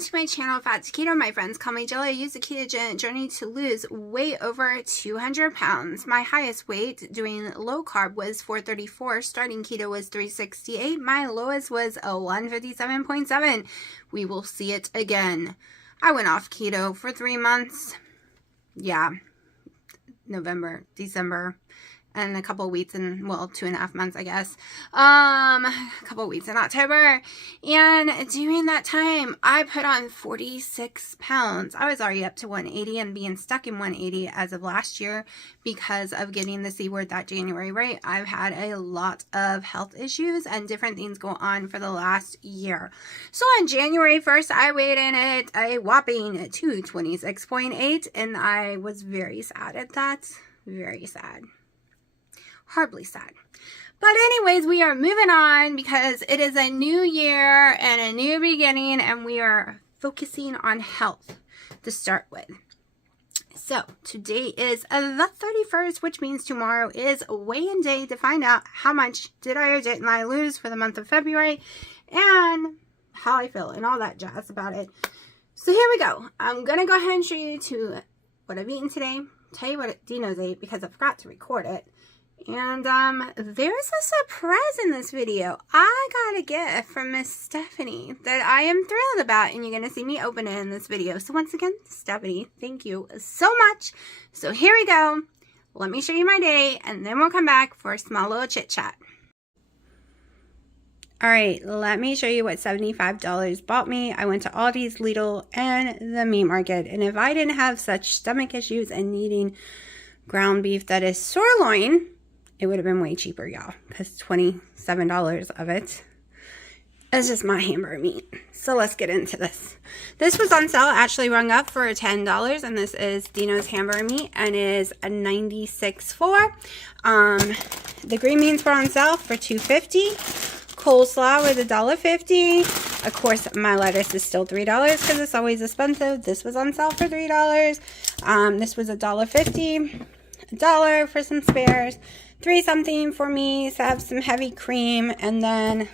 welcome to my channel, Fat to Keto. My friends call me Jelly. I use the ketogenic journey to lose weight over 200 pounds. My highest weight doing low carb was 434. Starting keto was 368. My lowest was a 157.7. We will see it again. I went off keto for 3 months. Yeah, November, December, and a couple of weeks in, well, 2.5 months, I guess. A couple of weeks in October. And during that time, I put on 46 pounds. I was already up to 180 and being stuck in 180 as of last year because of getting the C word that January, right? I've had a lot of health issues and different things go on for the last year. So on January 1st, I weighed in at a whopping 226.8, and I was very sad at that. Very sad. Horribly sad. But anyways, we are moving on because it is a new year and a new beginning, and we are focusing on health to start with. So today is the 31st, which means tomorrow is weigh-in day to find out how much did I or didn't I lose for the month of February and how I feel and all that jazz about it. So here we go. I'm going to go ahead and show you what I've eaten today. Tell you what Dino's ate because I forgot to record it. And there's a surprise in this video. I got a gift from Miss Stephanie that I am thrilled about, and you're going to see me open it in this video. So once again, Stephanie, thank you so much. So here we go. Let me show you my day, and then we'll come back for a small little chit chat. All right, let me show you what $75 bought me. I went to Aldi's, Lidl, and the meat market. And if I didn't have such stomach issues and needing ground beef that is sirloin, it would have been way cheaper, y'all, because $27 of it is just my hamburger meat. So let's get into this. This was on sale, actually rung up for $10, and this is Dino's hamburger meat, and it is a 96.4. The green beans were on sale for $2.50. Coleslaw was $1.50. Of course, my lettuce is still $3 because it's always expensive. This was on sale for $3. This was $1.50. $1 for some spares. 3 something for me to have some heavy cream. And then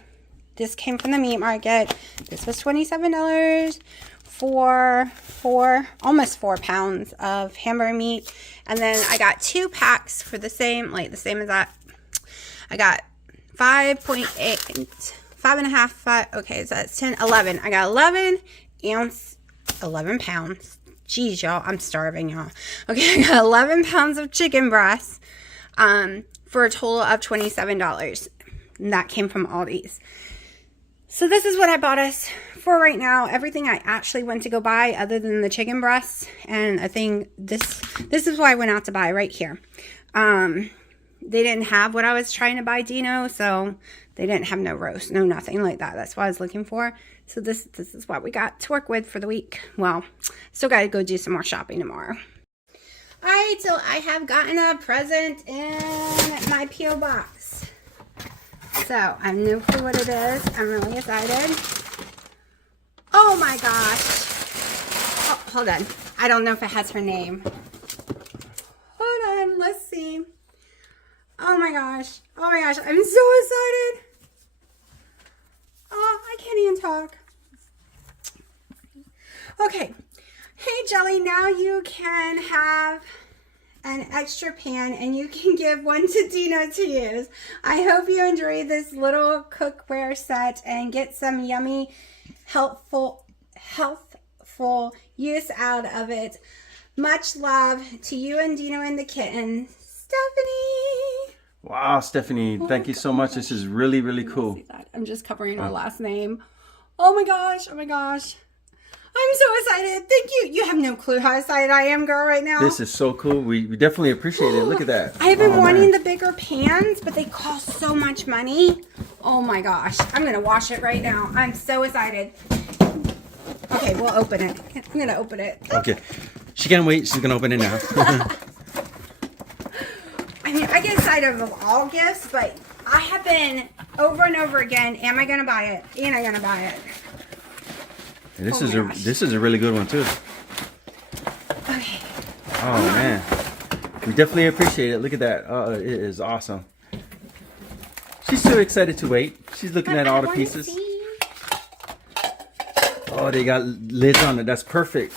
this came from the meat market. This was $27 for almost 4 pounds of hamburger meat. And then I got 2 packs for the same as that. I got 5.8, 5.5, 5, okay, so that's 10, 11. I got 11 pounds. Jeez, y'all, I'm starving, y'all. Okay, I got 11 pounds of chicken breasts for a total of $27. And that came from Aldi's. So this is what I bought us for right now. Everything I actually went to go buy other than the chicken breasts. And I think this is what I went out to buy right here. They didn't have what I was trying to buy, Dino, so they didn't have no roast, no nothing like that. That's what I was looking for. So this is what we got to work with for the week. Well, still got to go do some more shopping tomorrow. All right, so I have gotten a present in my P.O. box. So I have no clue what it is. I'm really excited. Oh my gosh. Oh, hold on. I don't know if it has her name. Hold on, let's see. Oh my gosh. Oh my gosh. I'm so excited. Oh, I can't even talk. Okay. Hey, Jelly, now you can have an extra pan and you can give one to Dino to use. I hope you enjoy this little cookware set and get some yummy, healthful use out of it. Much love to you and Dino and the kitten. Stephanie. Wow, Stephanie, thank you so much. This is really, really cool. I'm just covering her last name. Oh my gosh. Oh my gosh. I'm so excited. Thank you. You have no clue how excited I am, girl, right now. This is so cool. We definitely appreciate it. Look at that. I've been wanting the bigger pans, but they cost so much money. Oh my gosh. I'm going to wash it right now. I'm so excited. Okay, we'll open it. I'm going to open it. Okay. She can't wait. She's going to open it now. I mean, I get excited of all gifts, but I have been over and over again, am I going to buy it? Ain't I going to buy it? This is a really good one too. Okay. Oh man, we definitely appreciate it. Look at that. Oh, it is awesome. She's so excited to wait. She's looking at all the pieces. See. Oh, Oh, they got lids on it. That's perfect.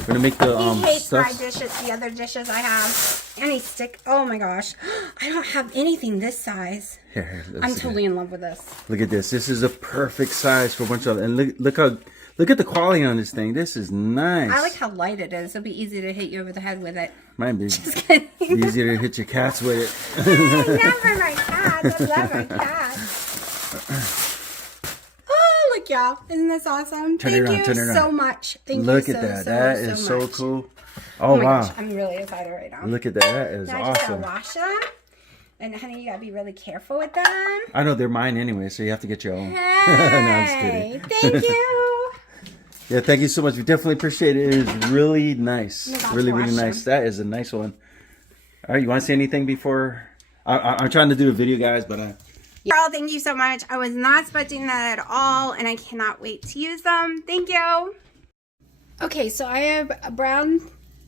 We're gonna make the He hates my stuff. dishes, the other dishes I have. And he stick. Oh my gosh, I don't have anything this size. Here, I'm totally in love with this. Look at this. This is a perfect size for a bunch of. And look at the quality on this thing. This is nice. I like how light it is. It'll be easy to hit you over the head with it. Might be Just kidding. easier to hit your cats with it. Never my cats. I love my cats. Oh, look, y'all. Isn't this awesome? Turn it Thank around, turn it you around. so much. Thank Look you at so, that. so, That so is so much. cool. Oh Oh my wow. gosh, I'm really excited right now. Look at that. That is Now I just awesome. gotta wash them. And honey, you gotta be really careful with them. I know they're mine anyway, so you have to get your own. Hey, No, I'm just kidding. Thank you. Yeah, thank you so much. We definitely appreciate it. It is really nice. I'm about to Really wash nice. That is a nice one. All right, you want to say anything before? I'm trying to do a video, guys, but Girl, thank you so much. I was not expecting that at all, and I cannot wait to use them. Thank you. Okay, so I have browned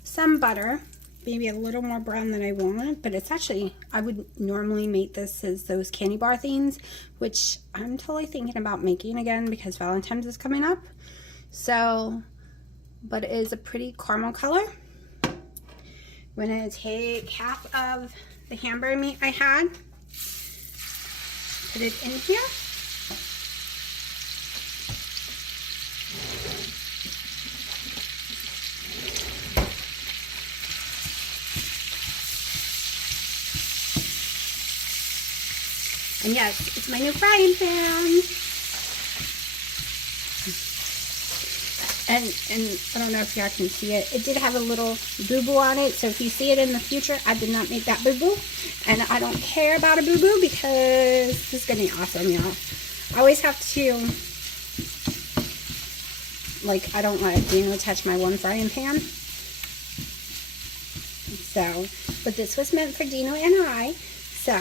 some butter. Maybe a little more brown than I want, but it's actually, I would normally make this as those candy bar things, which I'm totally thinking about making again because Valentine's is coming up. So, but it is a pretty caramel color. I'm going to take half of the hamburger meat I had, put it in here. And yes, it's my new frying pan. And I don't know if y'all can see it. It did have a little boo-boo on it. So if you see it in the future, I did not make that boo-boo. And I don't care about a boo-boo because this is going to be awesome, y'all. I always have to, like, I don't let Dino touch my one frying pan. So, but this was meant for Dino and I. So,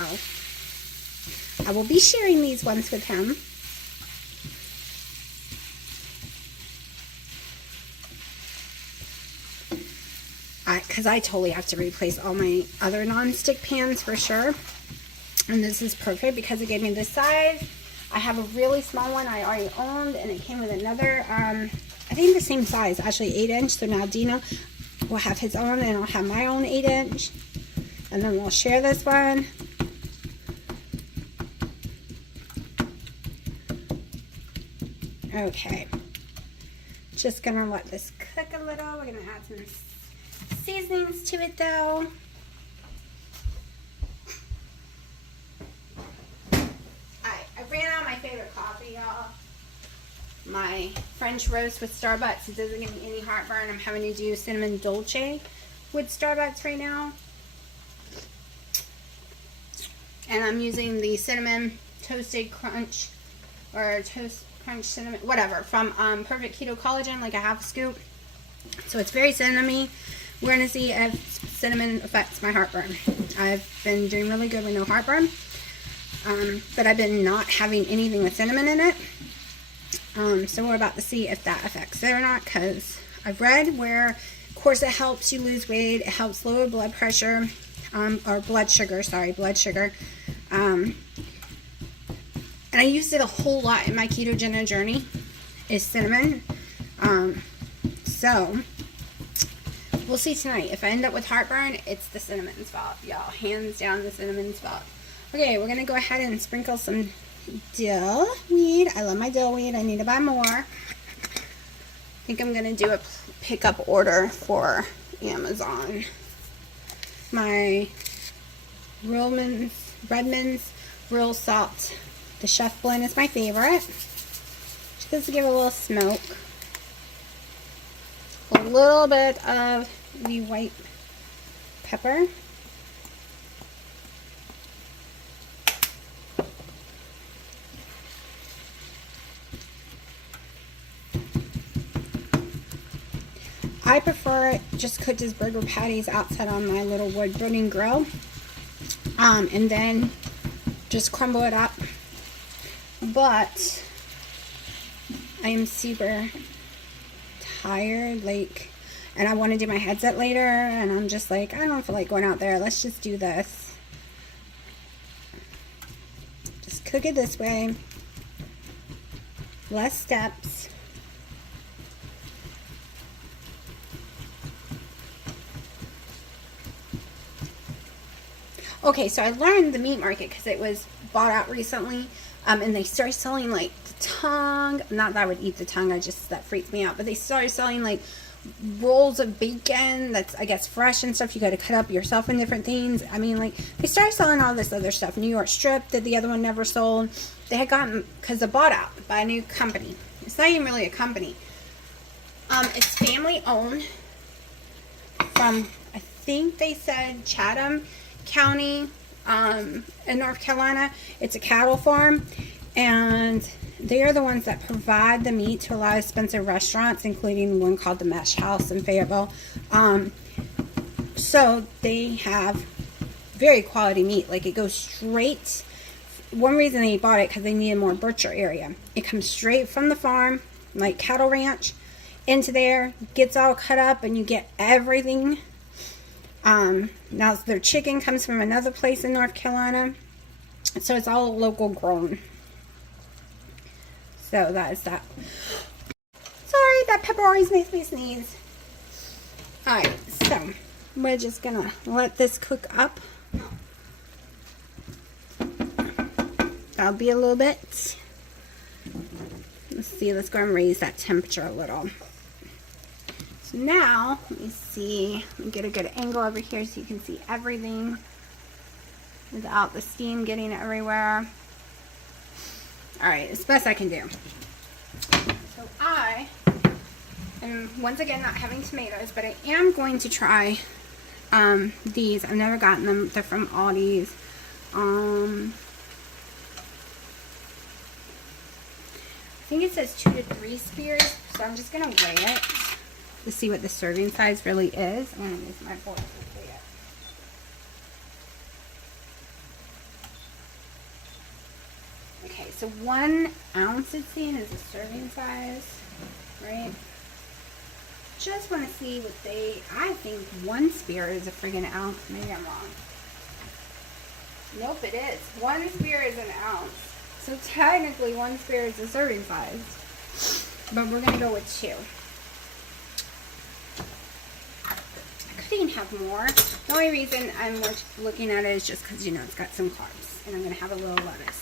I will be sharing these ones with him. Because I totally have to replace all my other non-stick pans for sure. And this is perfect because it gave me this size. I have a really small one I already owned, and it came with another, I think the same size, actually 8-inch. So now Dino will have his own, and I'll have my own 8-inch. And then we'll share this one. Okay. Just gonna let this cook a little. We're gonna add some seasonings to it though. I ran out of my favorite coffee, y'all. My French roast with Starbucks. It doesn't give me any heartburn. I'm having to do cinnamon dolce with Starbucks right now. And I'm using the cinnamon toasted crunch or toast crunch cinnamon, whatever, from Perfect Keto Collagen, like a half scoop. So it's very cinnamony. We're going to see if cinnamon affects my heartburn. I've been doing really good with no heartburn. But I've been not having anything with cinnamon in it. So we're about to see if that affects it or not, because I've read where, of course, it helps you lose weight. It helps lower blood pressure, or blood sugar, sorry, blood sugar. And I used it a whole lot in my ketogenic journey, is cinnamon. So we'll see tonight. If I end up with heartburn, it's the cinnamon's fault, y'all. Hands down, the cinnamon's fault. Okay, we're going to go ahead and sprinkle some dill weed. I love my dill weed. I need to buy more. I think I'm going to do a pickup order for Amazon. My Redmond's Real Salt. The Chef Blend is my favorite. Just to give a little smoke. A little bit of the white pepper. I prefer it just cooked as burger patties outside on my little wood burning grill. And then just crumble it up. But I am super tired, like, and I want to do my headset later, and I'm just like, I don't feel like going out there. Let's just do this. Just cook it this way. Less steps. Okay, so I learned the meat market because it was bought out recently, and they started selling like the tongue. Not that I would eat the tongue, that freaks me out. But they started selling like rolls of bacon that's, I guess, fresh and stuff. You got to cut up yourself in different things. I mean, like, they started selling all this other stuff. New York Strip that the other one never sold. They had gotten, because they're bought out by a new company. It's not even really a company. It's family owned from, I think they said Chatham County in North Carolina. It's a cattle farm, and they are the ones that provide the meat to a lot of expensive restaurants, including one called the Mesh House in Fayetteville. So they have very quality meat. Like, it goes straight. One reason they bought it, because they needed more butcher area. It comes straight from the farm, like cattle ranch, into there, gets all cut up, and you get everything. Now their chicken comes from another place in North Carolina, so it's all local grown. So that is that. Sorry, that pepper always makes me sneeze. Alright, so we're just gonna let this cook up. That'll be a little bit. Let's see, let's go and raise that temperature a little. So now, let me see, let me get a good angle over here so you can see everything without the steam getting everywhere. Alright, it's the best I can do. So I am, once again, not having tomatoes, but I am going to try these. I've never gotten them. They're from Aldi's. I think it says 2 to 3 spears, so I'm just going to weigh it to see what the serving size really is. I'm going to use my board to weigh it. Okay, so 1 ounce it's saying is a serving size, right? Just want to see what I think 1 spear is a friggin' ounce. Maybe I'm wrong. Nope, it is. 1 spear is an ounce. So technically 1 spear is a serving size. But we're going to go with 2. I could even have more. The only reason I'm looking at it is just because, you know, it's got some carbs. And I'm going to have a little lettuce.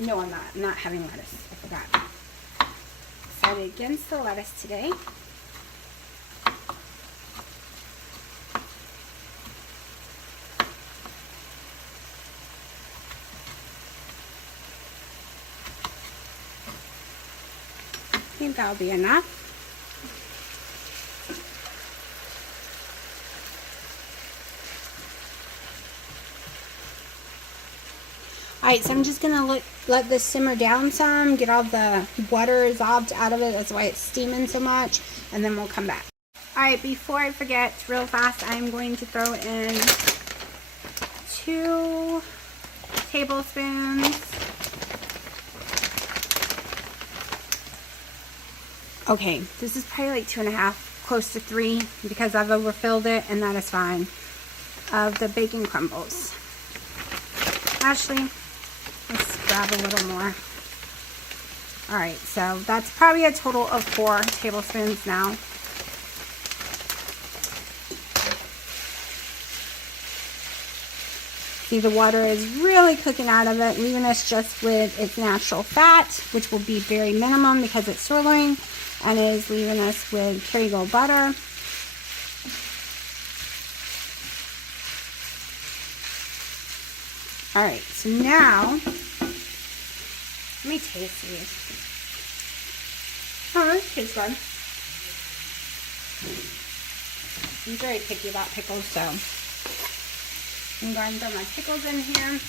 No, I'm not. I'm not having lettuce. I forgot. Decided against the lettuce today. I think that'll be enough. Alright, so I'm just going to let this simmer down some, get all the water dissolved out of it. That's why it's steaming so much. And then we'll come back. Alright, before I forget, real fast, I'm going to throw in 2 tablespoons. Okay, this is probably like 2.5, close to 3, because I've overfilled it, and that is fine, of the bacon crumbles. Actually, let's grab a little more. Alright, so that's probably a total of 4 tablespoons now. See, the water is really cooking out of it, leaving us just with its natural fat, which will be very minimum because it's sirloin, and is leaving us with Kerrygold butter. Alright, so now, let me taste these. Oh, this tastes good. I'm very picky about pickles, so I'm going to throw my pickles in here.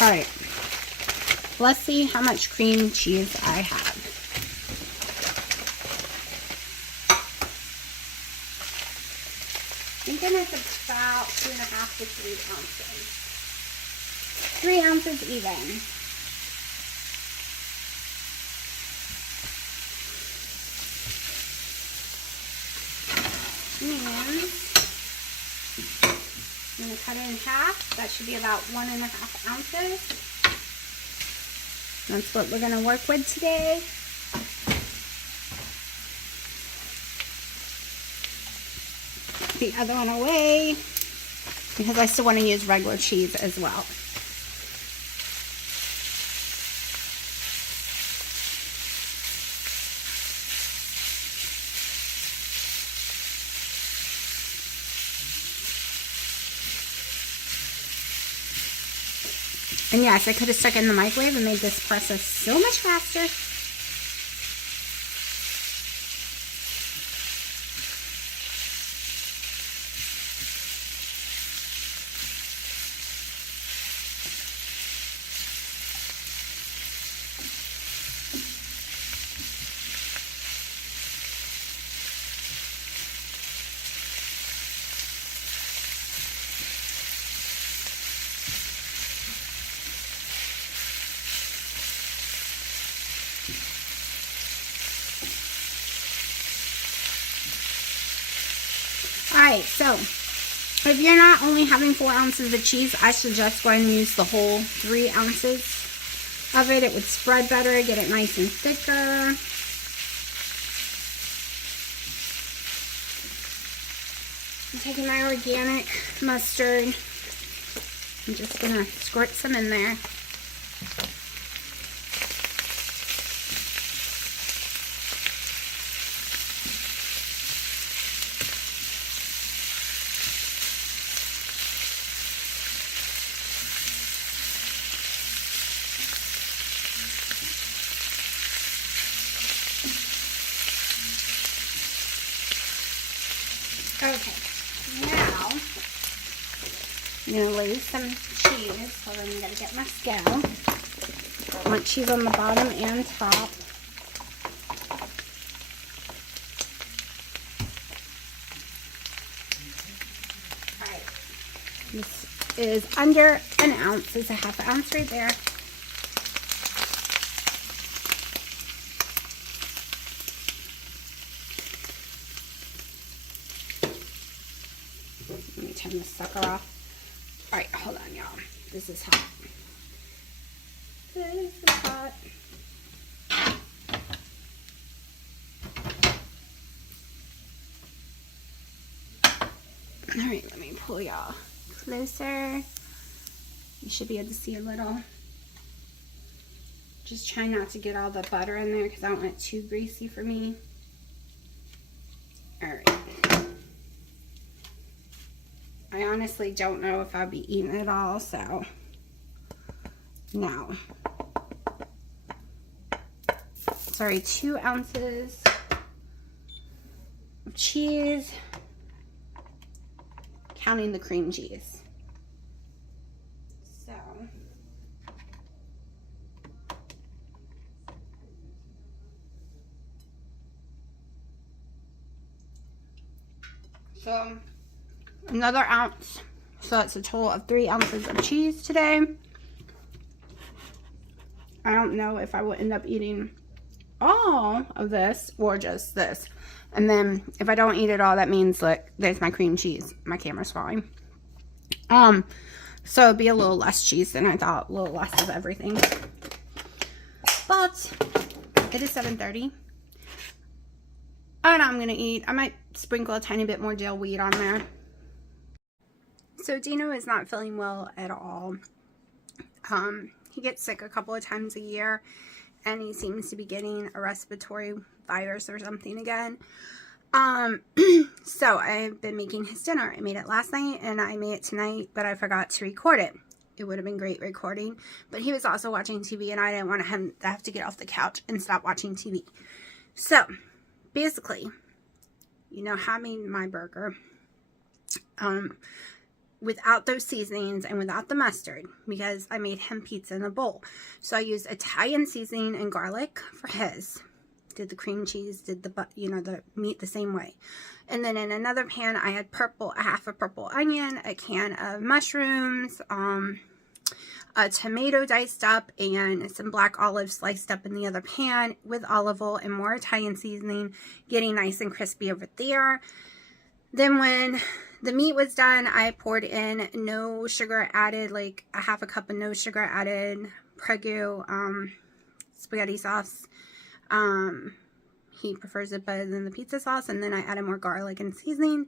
Alright, let's see how much cream cheese I have. I'm thinking it's about 2.5 to 3 ounces. 3 ounces even. And I'm going to cut it in half. That should be about 1.5 ounces. That's what we're going to work with today. Put the other one away because I still want to use regular cheese as well. And yes, I could have stuck it in the microwave and made this process so much faster. Alright, so if you're not only having 4 ounces of cheese, I suggest going and use the whole 3 ounces of it. It would spread better, get it nice and thicker. I'm taking my organic mustard. I'm just going to squirt some in there. Okay, now I'm going to lay some cheese. So then I'm going to get my scale. I want cheese on the bottom and top. Alright, this is under an ounce. There's a half ounce right there. Let me turn this sucker off. Alright, hold on, y'all. This is hot. This is hot. Alright, let me pull y'all closer. You should be able to see a little. Just try not to get all the butter in there because I don't want it too greasy for me. Alright. I honestly don't know if I'll be eating it all, so now. Sorry, 2 ounces of cheese, counting the cream cheese. So another ounce, so that's a total of 3 ounces of cheese today. I don't know if I will end up eating all of this or just this. And then if I don't eat it all, that means like there's my cream cheese. My camera's falling. So it'd be a little less cheese than I thought, a little less of everything. But it is 7:30. And I'm gonna eat. I might sprinkle a tiny bit more dill weed on there. So Dino is not feeling well at all. He gets sick a couple of times a year, and he seems to be getting a respiratory virus or something again. So I've been making his dinner. I made it last night and I made it tonight, but I forgot to record it. It would have been great recording, but he was also watching TV and I didn't want him to have to get off the couch and stop watching TV. So basically, you know how I made my burger, without those seasonings and without the mustard, because I made him pizza in a bowl. So I used Italian seasoning and garlic for his. Did the cream cheese, did the the meat the same way. And then in another pan, I had half a purple onion, a can of mushrooms, a tomato diced up, and some black olives sliced up in the other pan with olive oil and more Italian seasoning, getting nice and crispy over there. Then when the meat was done, I poured in no sugar added, like a half a cup of no sugar added Prego spaghetti sauce. He prefers it better than the pizza sauce. And then I added more garlic and seasoning.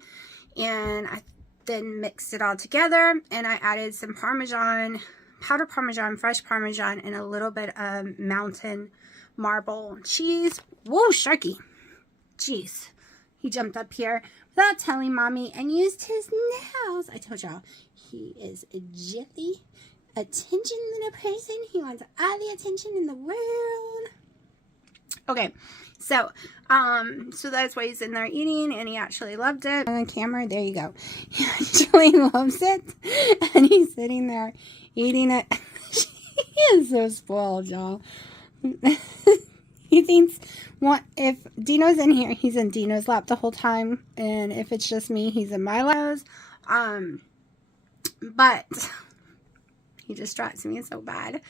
And I then mixed it all together. And I added some Parmesan, powdered Parmesan, fresh Parmesan, and a little bit of mountain marble cheese. Whoa, Sharky. Jeez. He jumped up here without telling Mommy and used his nails. I told y'all, he is a jelly, attention little person. He wants all the attention in the world. Okay, so that's why he's in there eating, and he actually loved it. On camera, there you go. He actually loves it, and he's sitting there eating it. He is so spoiled, y'all. He thinks, if Dino's in here, he's in Dino's lap the whole time, and if it's just me, he's in my lap. But he distracts me so bad.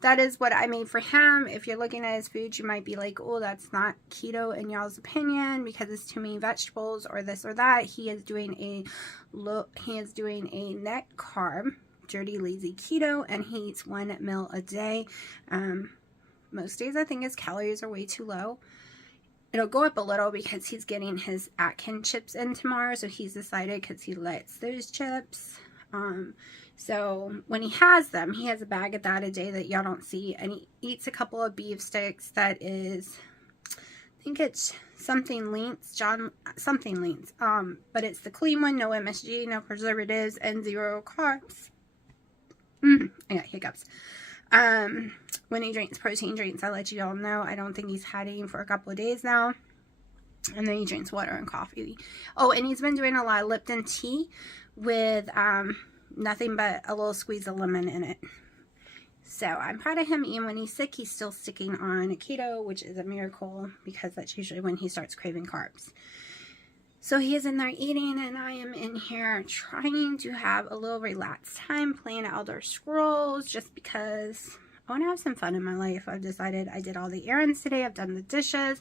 That is what I made for him. If you're looking at his food, you might be like, oh, that's not keto in y'all's opinion because it's too many vegetables or this or that. He is doing a net carb, dirty, lazy keto, and he eats 1 meal a day. Most days I think his calories are way too low. It'll go up a little because he's getting his Atkins chips in tomorrow, so he's decided because he likes those chips. So when he has them, he has a bag of that a day that y'all don't see, and he eats a couple of beef sticks that is, I think it's something Leans, but it's the clean one, no MSG, no preservatives, and 0 carbs. I got hiccups. When he drinks protein drinks, I let you all know. I don't think he's had any for a couple of days now. And then he drinks water and coffee. Oh, and he's been doing a lot of Lipton tea with nothing but a little squeeze of lemon in it. So I'm proud of him. Even when he's sick, he's still sticking on keto, which is a miracle because that's usually when he starts craving carbs. So he is in there eating, and I am in here trying to have a little relaxed time playing Elder Scrolls just because I want to have some fun in my life. I've decided I did all the errands today. I've done the dishes.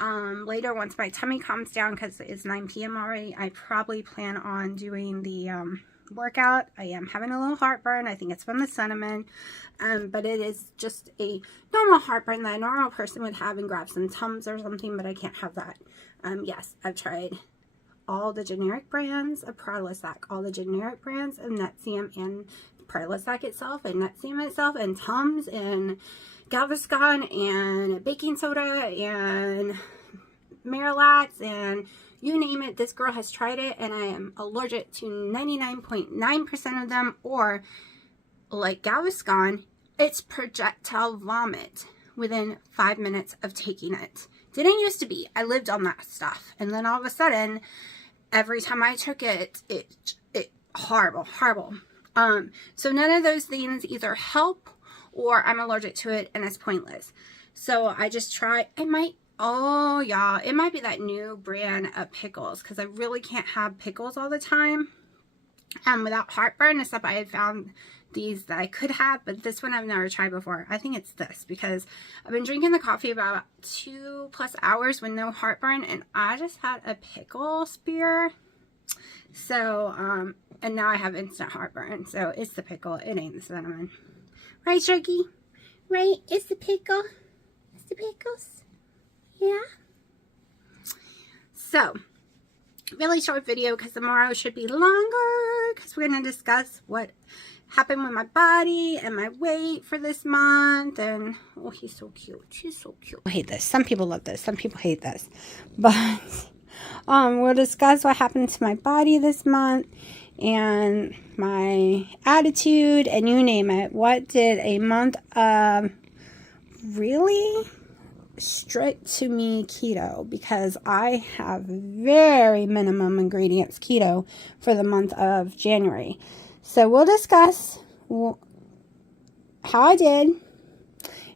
Later, once my tummy calms down, because it's 9 p.m. already, I probably plan on doing the workout. I am having a little heartburn. I think it's from the cinnamon, but it is just a normal heartburn that a normal person would have and grab some Tums or something, but I can't have that. Yes, I've tried all the generic brands of Prilosec, all the generic brands of Nexium and Prilosec itself, and Nexium itself, and Tums, and Gaviscon, and baking soda, and Marilax, and you name it. This girl has tried it, and I am allergic to 99.9% of them, or like Gaviscon, it's projectile vomit within 5 minutes of taking it. Didn't used to be. I lived on that stuff, and then all of a sudden, every time I took it, it horrible. So none of those things either help or I'm allergic to it and it's pointless. So I just try. It might be that new brand of pickles because I really can't have pickles all the time. Without heartburn, except I had found these that I could have, but this one I've never tried before. I think it's this because I've been drinking the coffee about 2+ hours with no heartburn, and I just had a pickle spear. So, and now I have instant heartburn. So it's the pickle. It ain't the cinnamon. Right, Sharky? Right? It's the pickle. It's the pickles. Yeah. So, really short video because tomorrow should be longer because we're going to discuss what happened with my body and my weight for this month. And oh, he's so cute. She's so cute. I hate this. Some people love this. Some people hate this. But we'll discuss what happened to my body this month and my attitude and you name it. What did a month of really strict to me keto, because I have very minimum ingredients keto for the month of January. So we'll discuss how I did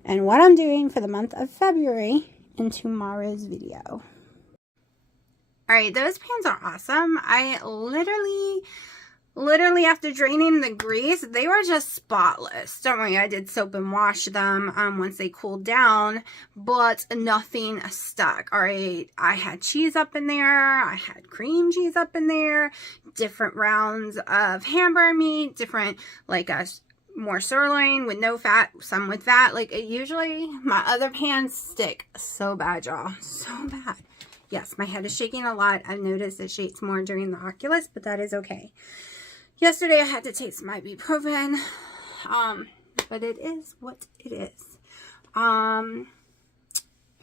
and what I'm doing for the month of February in tomorrow's video. Alright, those pants are awesome. I literally literally after draining the grease, they were just spotless. Don't worry, I did soap and wash them once they cooled down, but nothing stuck. All right, I had cheese up in there, I had cream cheese up in there, different rounds of hamburger meat, different like more sirloin with no fat, some with fat. Like usually my other pans stick so bad, y'all, so bad. Yes, my head is shaking a lot. I've noticed it shakes more during the Oculus, but that is okay. Yesterday I had to take some ibuprofen, but it is what it is. I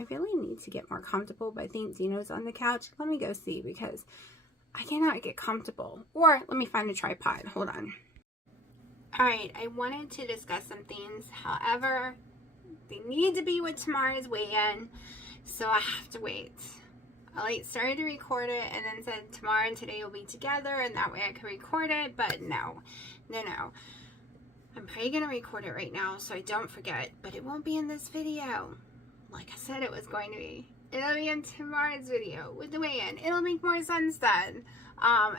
really need to get more comfortable, but I think Dino's on the couch. Let me go see because I cannot get comfortable. Or let me find a tripod. Hold on. Alright, I wanted to discuss some things. However, they need to be with tomorrow's weigh-in, so I have to wait. I started to record it and then said tomorrow and today will be together and that way I can record it, but no. I'm probably going to record it right now so I don't forget, but it won't be in this video. Like I said it was going to be. It'll be in tomorrow's video with the weigh-in. It'll make more sense then.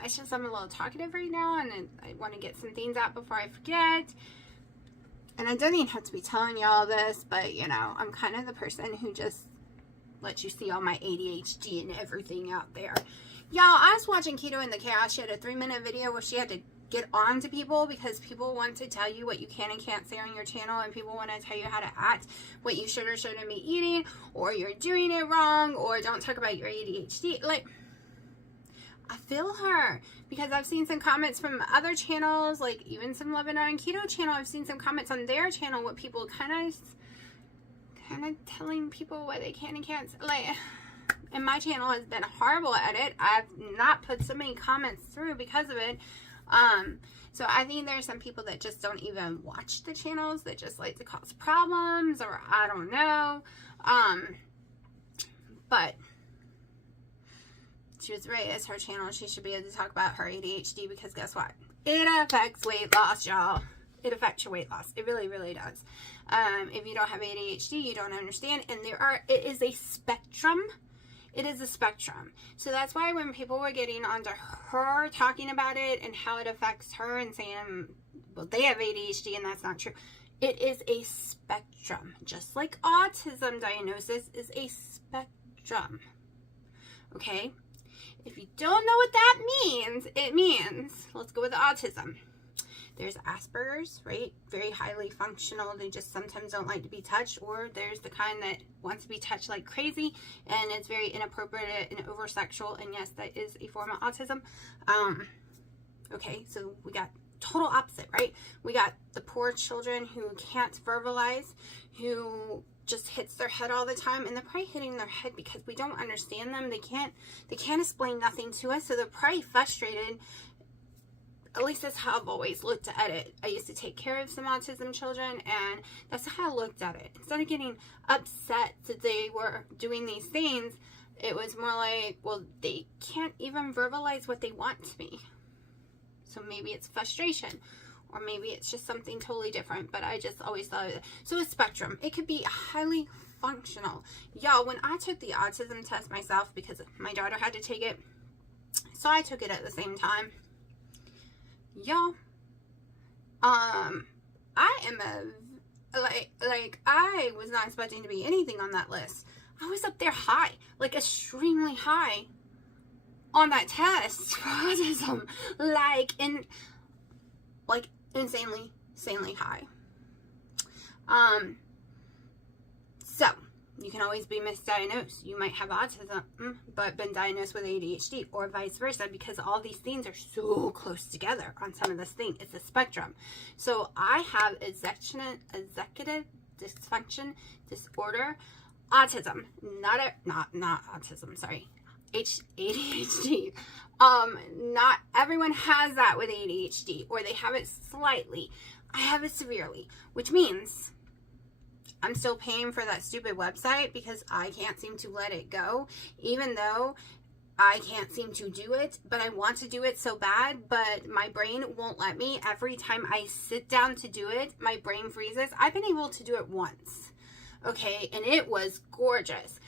It's just I'm a little talkative right now and I want to get some things out before I forget. And I don't even have to be telling y'all this, but you know, I'm kind of the person who just let you see all my ADHD and everything out there. Y'all, I was watching Keto in the Chaos. She had a 3-minute video where she had to get on to people because people want to tell you what you can and can't say on your channel, and people want to tell you how to act, what you should or shouldn't be eating, or you're doing it wrong, or don't talk about your ADHD. Like, I feel her because I've seen some comments from other channels, like even some Love It On Keto channel. I've seen some comments on their channel with people kind of telling people what they can and can't, like, and my channel has been horrible at it. I've not put so many comments through because of it. So I think there's some people that just don't even watch the channels, that just like to cause problems, or I don't know. But she was right, it's her channel. She should be able to talk about her ADHD because guess what? It affects weight loss, y'all. It affects your weight loss. It really, really does. If you don't have ADHD, you don't understand. And it is a spectrum. It is a spectrum. So that's why when people were getting onto her talking about it and how it affects her and saying, well, they have ADHD and that's not true. It is a spectrum. Just like autism diagnosis is a spectrum. Okay? If you don't know what that means, it means, let's go with autism. There's Asperger's, right? Very highly functional. They just sometimes don't like to be touched. Or there's the kind that wants to be touched like crazy and it's very inappropriate and over-sexual. And yes, that is a form of autism. Okay, so we got total opposite, right? We got the poor children who can't verbalize, who just hits their head all the time, and they're probably hitting their head because we don't understand them. They can't explain nothing to us, so they're probably frustrated. At least that's how I've always looked at it. I used to take care of some autism children, and that's how I looked at it. Instead of getting upset that they were doing these things, it was more like, well, they can't even verbalize what they want to be. So maybe it's frustration, or maybe it's just something totally different, but I just always thought of it. So a spectrum. It could be highly functional. Y'all, when I took the autism test myself, because my daughter had to take it, so I took it at the same time. Y'all, I am I was not expecting to be anything on that list. I was up there high, like extremely high on that test for autism, insanely high. So you can always be misdiagnosed. You might have autism, but been diagnosed with ADHD, or vice versa, because all these things are so close together on some of this thing. It's a spectrum. So I have executive dysfunction disorder, autism, not autism, sorry, ADHD. Not everyone has that with ADHD, or they have it slightly. I have it severely, which means I'm still paying for that stupid website because I can't seem to let it go, even though I can't seem to do it, but I want to do it so bad, but my brain won't let me. Every time I sit down to do it, my brain freezes. I've been able to do it once, okay, and it was gorgeous.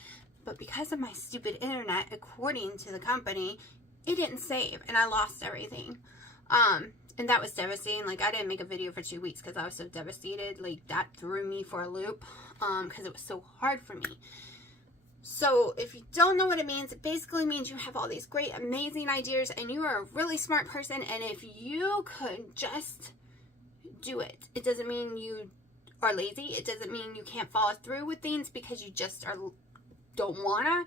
But because of my stupid internet, according to the company, it didn't save, and I lost everything. And that was devastating. Like, I didn't make a video for 2 weeks because I was so devastated. Like, that threw me for a loop, because it was so hard for me. So if you don't know what it basically means you have all these great, amazing ideas and you are a really smart person. And if you could just do it, it doesn't mean you are lazy. It doesn't mean you can't follow through with things because you just don't wanna.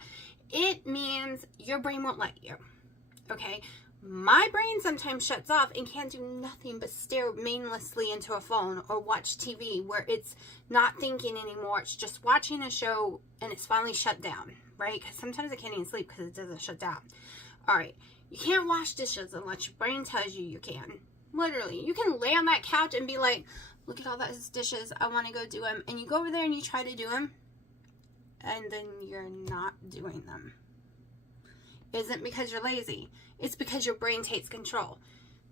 It means your brain won't let you. Okay? My brain sometimes shuts off and can't do nothing but stare mindlessly into a phone or watch TV where it's not thinking anymore. It's just watching a show and it's finally shut down, right? Because sometimes I can't even sleep because it doesn't shut down. All right. You can't wash dishes unless your brain tells you you can. Literally. You can lay on that couch and be like, look at all those dishes. I want to go do them. And you go over there and you try to do them. And then you're not doing them. Isn't because you're lazy. It's because your brain takes control.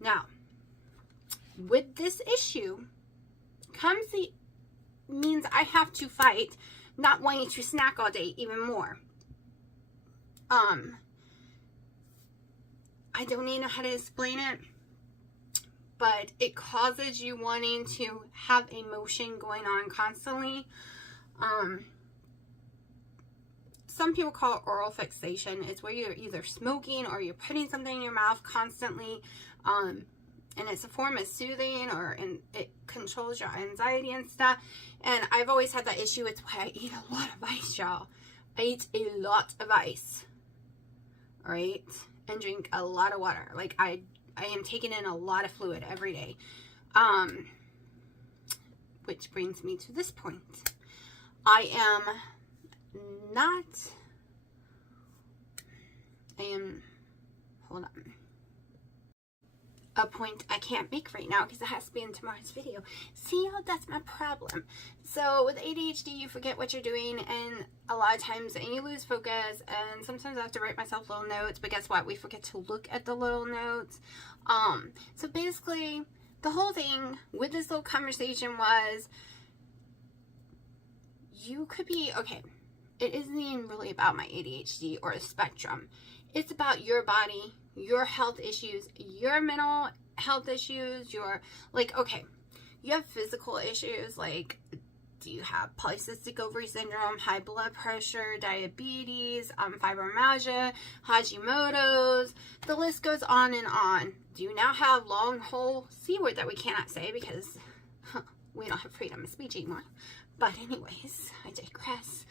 Now, with this issue means I have to fight not wanting to snack all day even more. I don't even know how to explain it, but it causes you wanting to have emotion going on constantly. Some people call it oral fixation. It's where you're either smoking or you're putting something in your mouth constantly. And it's a form of soothing and it controls your anxiety and stuff. And I've always had that issue. It's why I eat a lot of ice, y'all. I eat a lot of ice. All right? And drink a lot of water. Like, I am taking in a lot of fluid every day. Which brings me to this point. I am hold on, a point I can't make right now because it has to be in tomorrow's video. See how that's my problem. So with ADHD, you forget what you're doing, and a lot of times, and you lose focus, and sometimes I have to write myself little notes, but guess what? We forget to look at the little notes. So basically, the whole thing with this little conversation was, you could be, okay, it isn't even really about my ADHD or a spectrum. It's about your body, your health issues, your mental health issues, okay, you have physical issues, like, do you have polycystic ovary syndrome, high blood pressure, diabetes, fibromyalgia, Hashimoto's, the list goes on and on. Do you now have long whole C word that we cannot say because we don't have freedom of speech anymore? But anyways, I digress.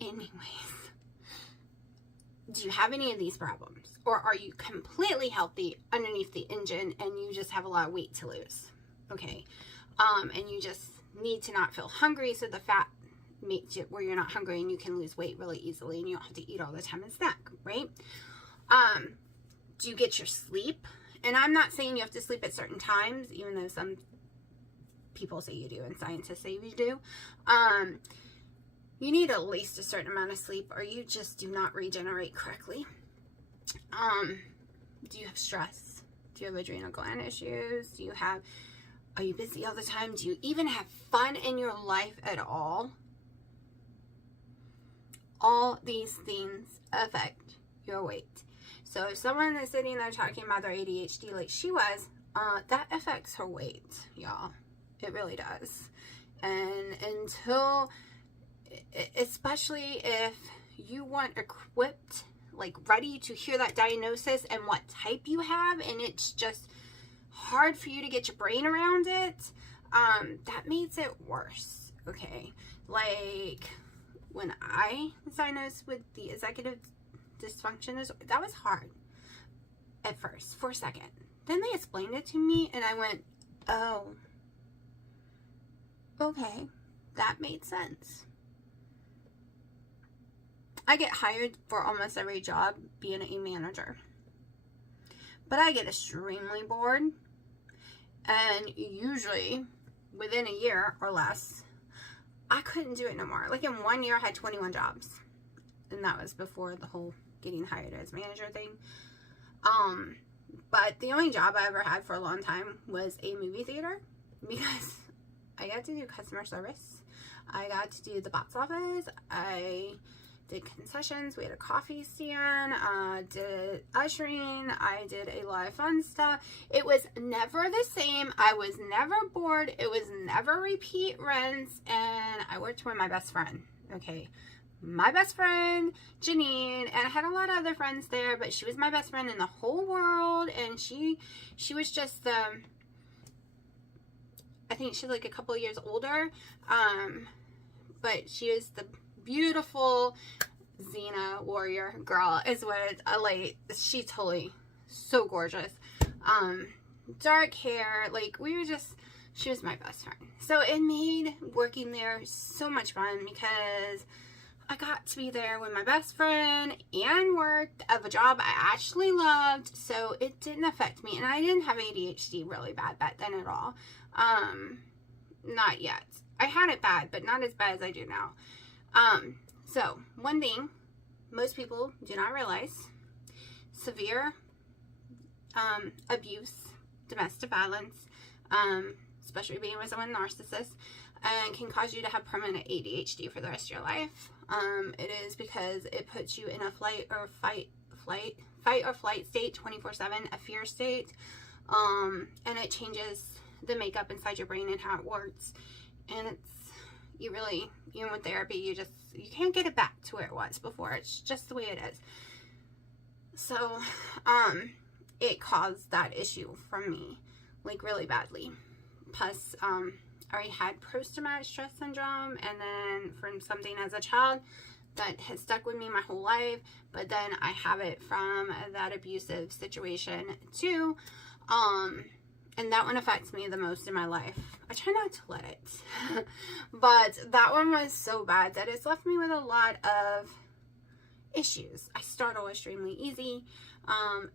Anyways, do you have any of these problems? Or are you completely healthy underneath the engine and you just have a lot of weight to lose? Okay. And you just need to not feel hungry, so the fat makes it where you're not hungry and you can lose weight really easily and you don't have to eat all the time and snack, right? Do you get your sleep? And I'm not saying you have to sleep at certain times, even though some people say you do and scientists say you do. You need at least a certain amount of sleep or you just do not regenerate correctly. Do you have stress? Do you have adrenal gland issues? Are you busy all the time? Do you even have fun in your life at all? All these things affect your weight. So if someone is sitting there talking about their ADHD like she was, that affects her weight, y'all. It really does. And especially if you want equipped, like ready to hear that diagnosis and what type you have, and it's just hard for you to get your brain around it, that makes it worse, okay? Like, when I was diagnosed with the executive dysfunction disorder, that was hard at first, for a second. Then they explained it to me, and I went, oh, okay, that made sense. I get hired for almost every job being a manager. But I get extremely bored. And usually, within a year or less, I couldn't do it no more. Like, in 1 year, I had 21 jobs. And that was before the whole getting hired as manager thing. But the only job I ever had for a long time was a movie theater. Because I got to do customer service. I got to do the box office. I did concessions, we had a coffee stand, did ushering, I did a lot of fun stuff. It was never the same. I was never bored. It was never repeat rents, and I worked with my best friend, okay? My best friend, Janine, and I had a lot of other friends there, but she was my best friend in the whole world, and she was just, I think she's like a couple of years older, but she is the beautiful Xena warrior girl is what like she totally so gorgeous. Dark hair, like she was my best friend. So it made working there so much fun because I got to be there with my best friend and worked of a job I actually loved, so it didn't affect me. And I didn't have ADHD really bad back then at all. Not yet. I had it bad, but not as bad as I do now. So one thing most people do not realize, severe abuse, domestic violence, especially being with someone narcissist, can cause you to have permanent ADHD for the rest of your life. It is because it puts you in a fight or flight state 24/7, a fear state, and it changes the makeup inside your brain and how it works. And it's, you really, even with therapy, you can't get it back to where it was before. It's just the way it is. So, it caused that issue from me, like really badly. Plus, I already had post-traumatic stress syndrome, and then from something as a child that has stuck with me my whole life, but then I have it from that abusive situation too. And that one affects me the most in my life. I try not to let it. But that one was so bad that it's left me with a lot of issues. I startle extremely easy.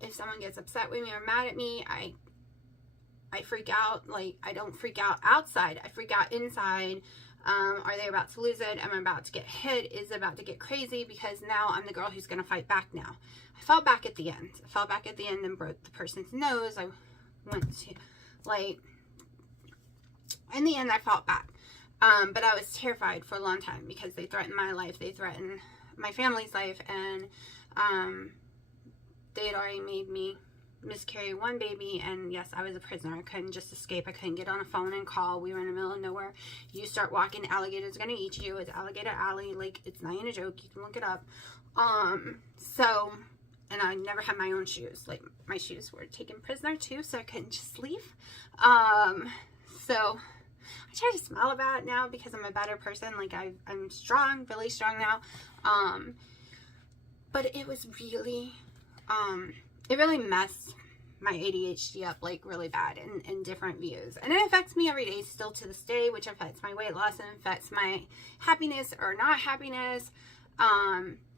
If someone gets upset with me or mad at me, I freak out. Like, I don't freak out outside. I freak out inside. Are they about to lose it? Am I about to get hit? Is it about to get crazy? Because now I'm the girl who's going to fight back now. I fought back at the end. I fought back at the end and broke the person's nose. I went to, like, in the end I fought back. But I was terrified for a long time because they threatened my life. They threatened my family's life. And they had already made me miscarry one baby, and yes, I was a prisoner. I couldn't just escape. I couldn't get on a phone and call. We were in the middle of nowhere. You start walking, alligators gonna eat you. It's Alligator Alley. Like, it's not even a joke. You can look it up. So, and I never had my own shoes. Like, my shoes were taken prisoner too, so I couldn't just leave. So I try to smile about it now because I'm a better person. Like, I'm strong, really strong now. But it was really, it really messed my ADHD up, like, really bad in different views. And it affects me every day still to this day, which affects my weight loss and affects my happiness or not happiness.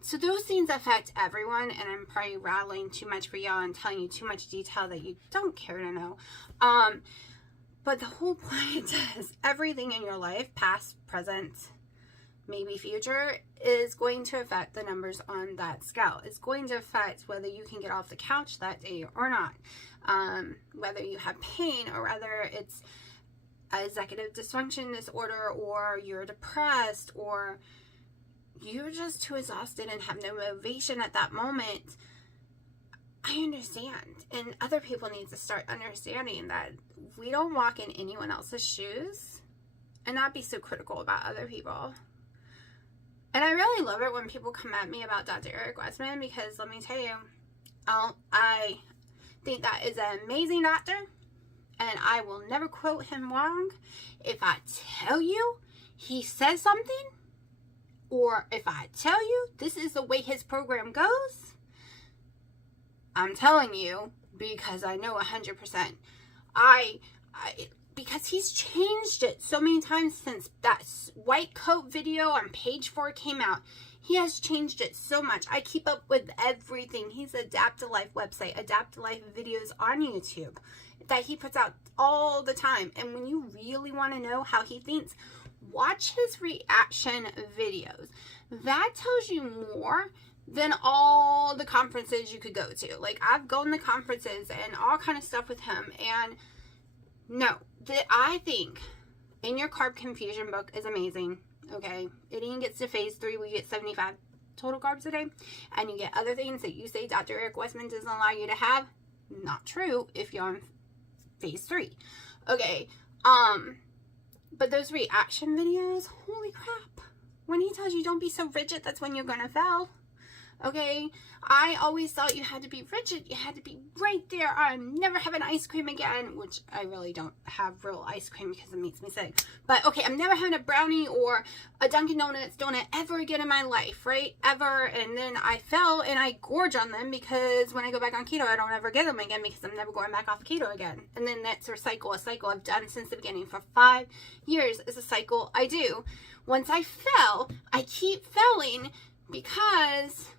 So those things affect everyone, and I'm probably rattling too much for y'all and telling you too much detail that you don't care to know. But the whole point is everything in your life, past, present, maybe future, is going to affect the numbers on that scale. It's going to affect whether you can get off the couch that day or not. Whether you have pain, or whether it's executive dysfunction disorder, or you're depressed, or you're just too exhausted and have no motivation at that moment. I understand. And other people need to start understanding that we don't walk in anyone else's shoes and not be so critical about other people. And I really love it when people come at me about Dr. Eric Westman, because let me tell you, I think that is an amazing doctor, and I will never quote him wrong. If I tell you he says something, or if I tell you this is the way his program goes, I'm telling you because I know 100%. Because he's changed it so many times since that white coat video on page 4 came out. He has changed it so much. I keep up with everything. He's Adapt to Life website, Adapt to Life videos on YouTube that he puts out all the time. And when you really want to know how he thinks, watch his reaction videos. That tells you more than all the conferences you could go to. Like, I've gone to conferences and all kind of stuff with him, and no, I think In Your Carb Confusion book is amazing. Okay, it even gets to phase 3. We get 75 total carbs a day, and you get other things that you say Dr. Eric Westman doesn't allow you to have, not true if you're on phase 3. Okay, but those reaction videos, holy crap. When he tells you don't be so rigid, that's when you're gonna fail. Okay, I always thought you had to be rigid. You had to be right there. I'm never having ice cream again, which I really don't have real ice cream because it makes me sick. But okay, I'm never having a brownie or a Dunkin' Donuts donut ever again in my life, right? Ever. And then I fell and I gorge on them because when I go back on keto, I don't ever get them again because I'm never going back off keto again. And then that's a cycle I've done since the beginning for 5 years is a cycle I do. Once I fell, I keep failing because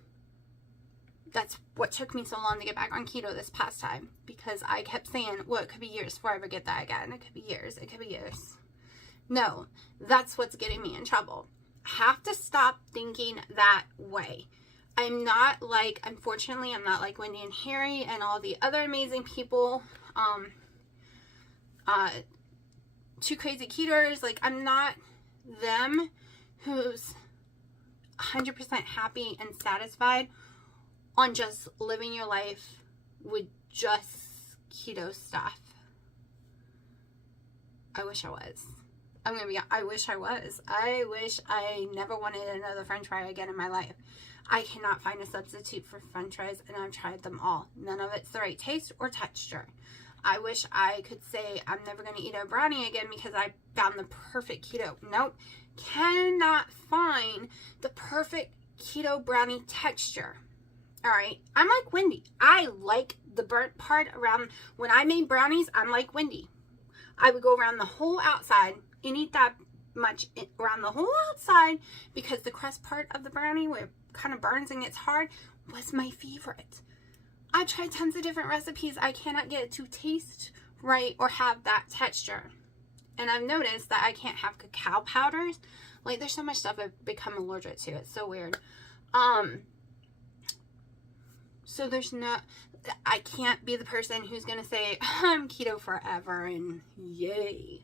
that's what took me so long to get back on keto this past time, because I kept saying, well, it could be years before I ever get that again. It could be years. It could be years. No, that's what's getting me in trouble. I have to stop thinking that way. Unfortunately, I'm not like Wendy and Harry and all the other amazing people, two crazy keters. Like, I'm not them who's 100% happy and satisfied on just living your life with just keto stuff. I wish I was. I wish I was. I wish I never wanted another french fry again in my life. I cannot find a substitute for french fries, and I've tried them all. None of it's the right taste or texture. I wish I could say I'm never going to eat a brownie again because I found the perfect keto. Nope. Cannot find the perfect keto brownie texture. All right, I'm like Wendy. I like the burnt part around. When I made brownies, I'm like Wendy. I would go around the whole outside and eat that much around the whole outside because the crust part of the brownie, where it kind of burns and gets hard, was my favorite. I tried tons of different recipes. I cannot get it to taste right or have that texture. And I've noticed that I can't have cacao powders. Like, there's so much stuff I've become allergic to. It's so weird. So I can't be the person who's going to say, I'm keto forever and yay.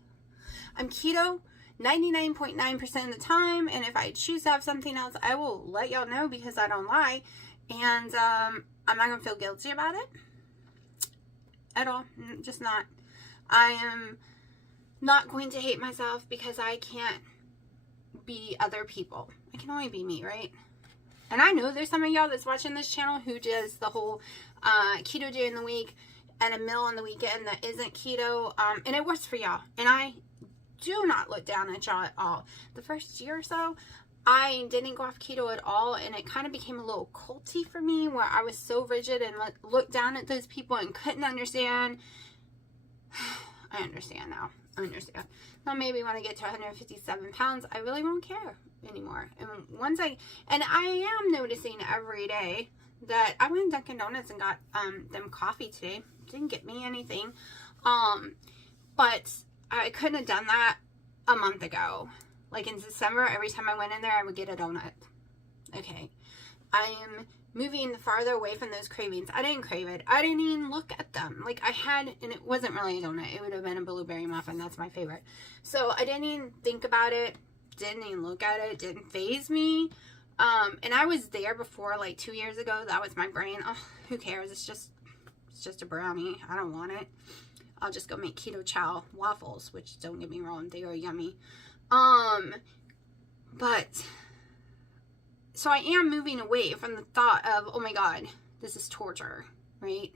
I'm keto 99.9% of the time, and if I choose to have something else, I will let y'all know because I don't lie. And I'm not going to feel guilty about it at all. Just not. I am not going to hate myself because I can't be other people. I can only be me, right? And I know there's some of y'all that's watching this channel who does the whole keto day in the week and a meal on the weekend that isn't keto. And it works for y'all. And I do not look down at y'all at all. The first year or so, I didn't go off keto at all. And it kind of became a little culty for me where I was so rigid and looked down at those people and couldn't understand. I understand now. I understand. Now maybe when I get to 157 pounds, I really won't care anymore. And I am noticing every day that I went to Dunkin' Donuts and got them coffee today. Didn't get me anything. But I couldn't have done that a month ago. Like in December, every time I went in there, I would get a donut. Okay. I am moving farther away from those cravings. I didn't crave it. I didn't even look at them. Like I had, and it wasn't really a donut. It would have been a blueberry muffin. That's my favorite. So I didn't even think about it. Didn't even look at it. Didn't faze me. And I was there before, like 2 years ago. That was my brain. Oh, who cares? It's just a brownie. I don't want it. I'll just go make keto chow waffles, which don't get me wrong, they are yummy. But so I am moving away from the thought of, oh my God, this is torture, right?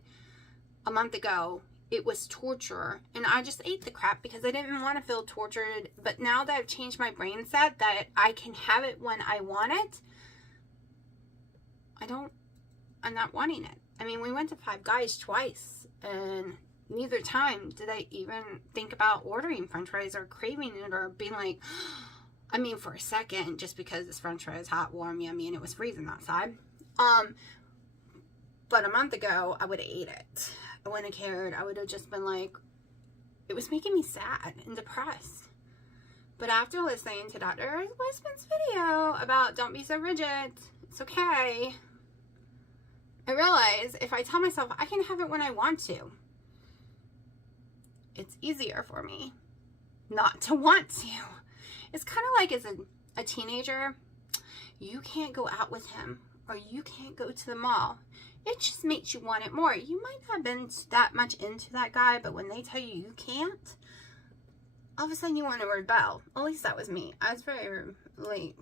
A month ago, it was torture, and I just ate the crap because I didn't want to feel tortured. But now that I've changed my brain set that I can have it when I want it, I'm not wanting it. I mean, we went to Five Guys twice, and neither time did I even think about ordering french fries or craving it or being like, I mean, for a second, just because this french fry is hot, warm, yummy, and it was freezing outside. But a month ago, I would have ate it. I wouldn't have cared. I would have just been like, it was making me sad and depressed. But after listening to Dr. Westman's video about don't be so rigid, it's okay, I realize if I tell myself I can have it when I want to, it's easier for me not to want to. It's kind of like as a teenager, you can't go out with him or you can't go to the mall, it just makes you want it more. You might not have been that much into that guy, but when they tell you you can't, all of a sudden you want to rebel. At least that was me. I was very, like,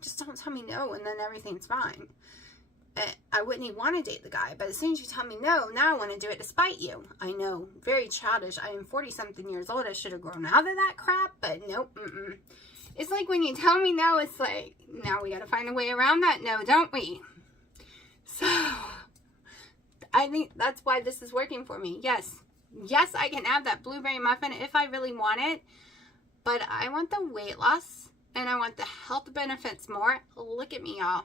just don't tell me no and then everything's fine. I wouldn't even want to date the guy, but as soon as you tell me no, now I want to do it despite you. I know, very childish. I am 40-something years old. I should have grown out of that crap, but nope. It's like when you tell me no, it's like, now we got to find a way around that no, don't we? So, I think that's why this is working for me. Yes, I can have that blueberry muffin if I really want it, but I want the weight loss and I want the health benefits more. Look at me, y'all.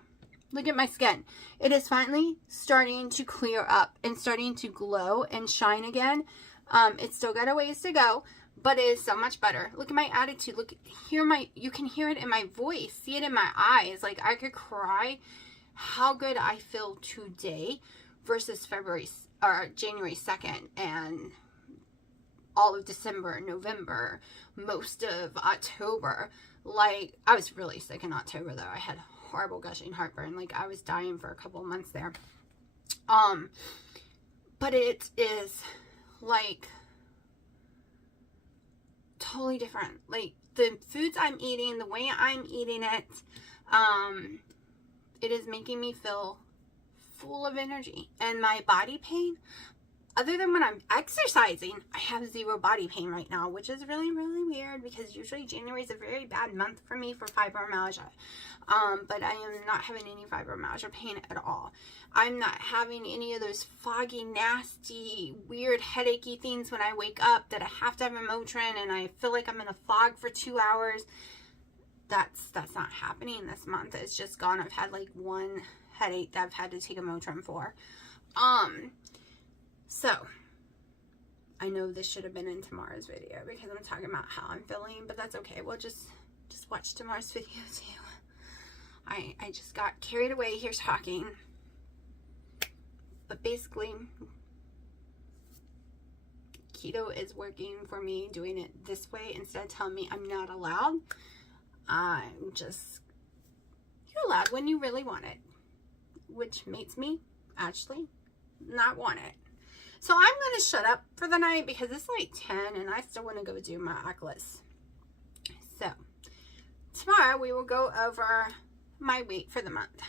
Look at my skin. It is finally starting to clear up and starting to glow and shine again. It's still got a ways to go, but it is so much better. Look at my attitude. You can hear it in my voice. See it in my eyes. Like, I could cry how good I feel today versus January 2nd and all of December, November, most of October. Like, I was really sick in October, though. I had horrible gushing heartburn. Like, I was dying for a couple of months there. But it is, like, totally different. Like, the foods I'm eating, the way I'm eating it, it is making me feel full of energy. And my body pain, other than when I'm exercising, I have zero body pain right now, which is really, really weird because usually January is a very bad month for me for fibromyalgia. But I am not having any fibromyalgia pain at all. I'm not having any of those foggy, nasty, weird headachy things when I wake up that I have to have a Motrin and I feel like I'm in a fog for 2 hours. That's not happening this month. It's just gone. I've had like one headache that I've had to take a Motrin for. So, I know this should have been in tomorrow's video because I'm talking about how I'm feeling, but that's okay. We'll just watch tomorrow's video too. I just got carried away here talking. But basically, keto is working for me, doing it this way instead of telling me I'm not allowed. You're allowed when you really want it, which makes me actually not want it. So I'm going to shut up for the night because it's like 10 and I still want to go do my Oculus. So tomorrow we will go over my weight for the month.